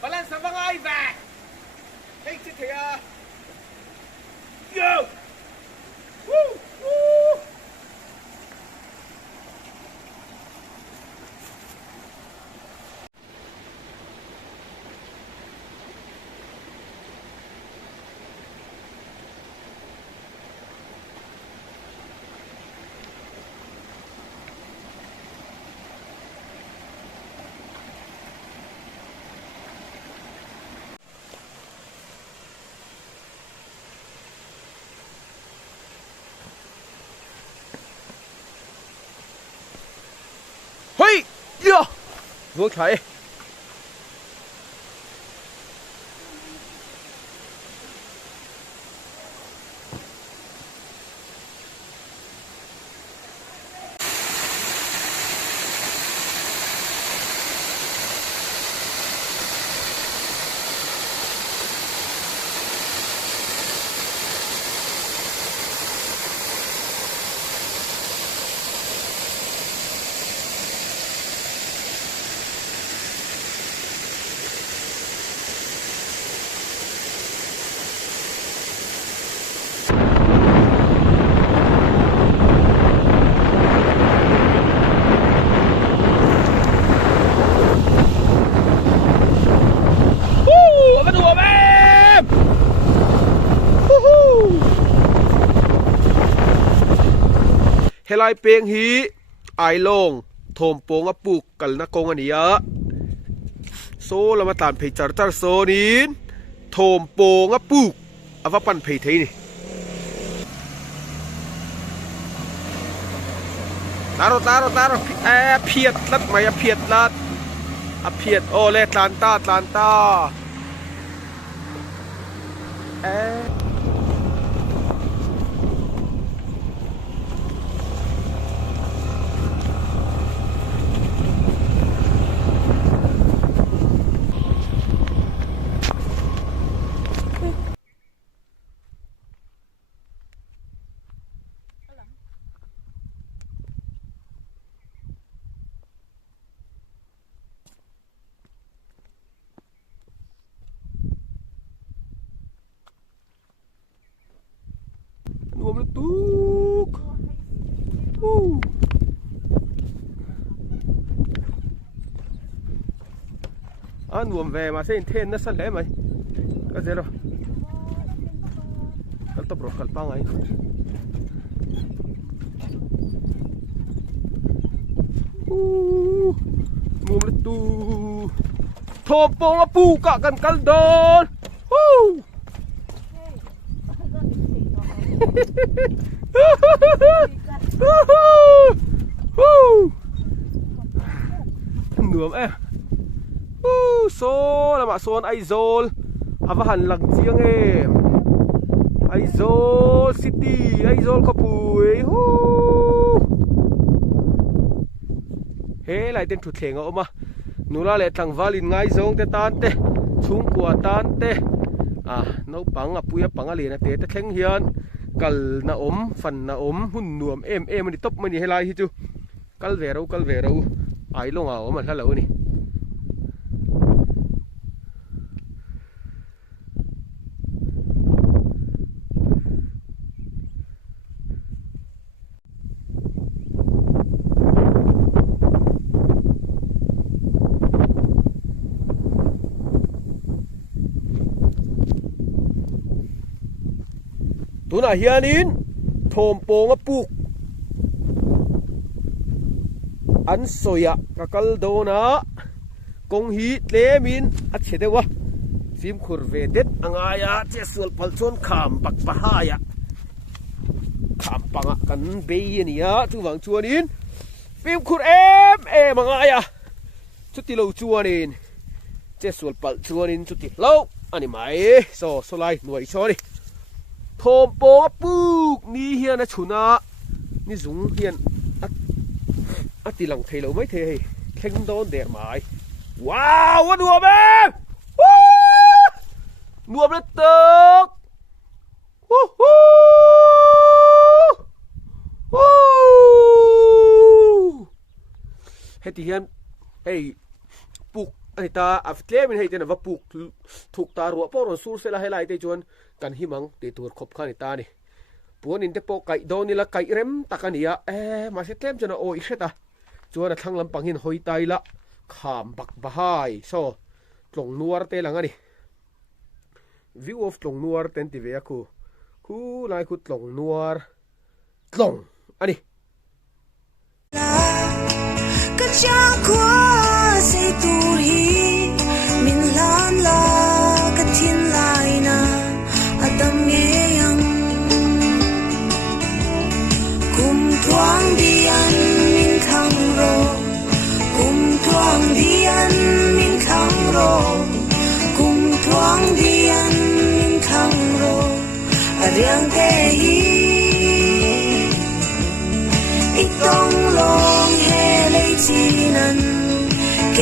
Balança vai, vai! Tem que ter a... Go! Hui! Yeah! Vô thấy. Helai peng hi ai long thom pong apuk kal na kong ania so lama tan phei char char so nin thom pong apuk ava pan phei thei ni taro phiat lat mai a phiat lat a phiat o le tlan ta nuông nó tuốt nuông về mà xem thêm nó săn lẽ mày có gì đâu nó tập rột cật băng ấy nuông nó tuốt thôm bông nó pu cả cần cắn đòn nướng em số là mà số Aizol và hẳn lặng riêng em Aizol City Aizol có bụi hé lại tên chuột thẻ ngộ mà nụ la lệ thằng valin ngay giống tê tan tê chung của tan tê nấu băng bụi băng liền là tê tê thèn hiền kal na phần na hun nuam em đi top mani helai hi chu kal ve ro ai long a mà thalo ni tu na hianin thom pong apuk an soya kakal do na kong hi tlemin a chedewa sim khur ve det angaya che sul palchon kham bak bahaya kham panga kan be nia chu wang chuanin sim khur em angaya chuti lo chuanin che sul pal chuanin chuti lo อันนี้ไหมโซไลหน่วยโซนี่โทมโปปุกนี่เฮียนะชุนะนี่จุงเฮียนตีหลังเทเราไม่เทแข่งโดนเดะหมายว้าวว่าดัวแม่ดัวเปเตอร์วู้ฮู้เฮติเฮียนเฮ้ยปุกอันนี้ตาอัฟเทมันเฮตินะว่าปุกถูกตารัวปอรอนสูร์เซลาเฮลัยเตจวนกันหิมังเตตัวขบขันตานี่ปวนินเตปไก่โดนี่ละไก่เร็มตะกันนี่มาเสร็จจนโอ้ยเสร็จอ่ะจวนทั้งลำปังหินหอยไตละขามบักบะไฮโซ่ตรงนัวเตลังอันนี้วิวออฟตรงนัวเต็นติเวียคูไลคูตรงนัวตรงอันนี้ก็จะกว่าเสียตัวฮีมินลานลากทิ้งลายนาอัตมเงียงกุมทวงเดียนมินคังโรกุมทวงเดียนมินคังโรกุมทวงเดียนมินคังโรเรียงเตฮีอีต้องลงเฮเลยจีนั้นเก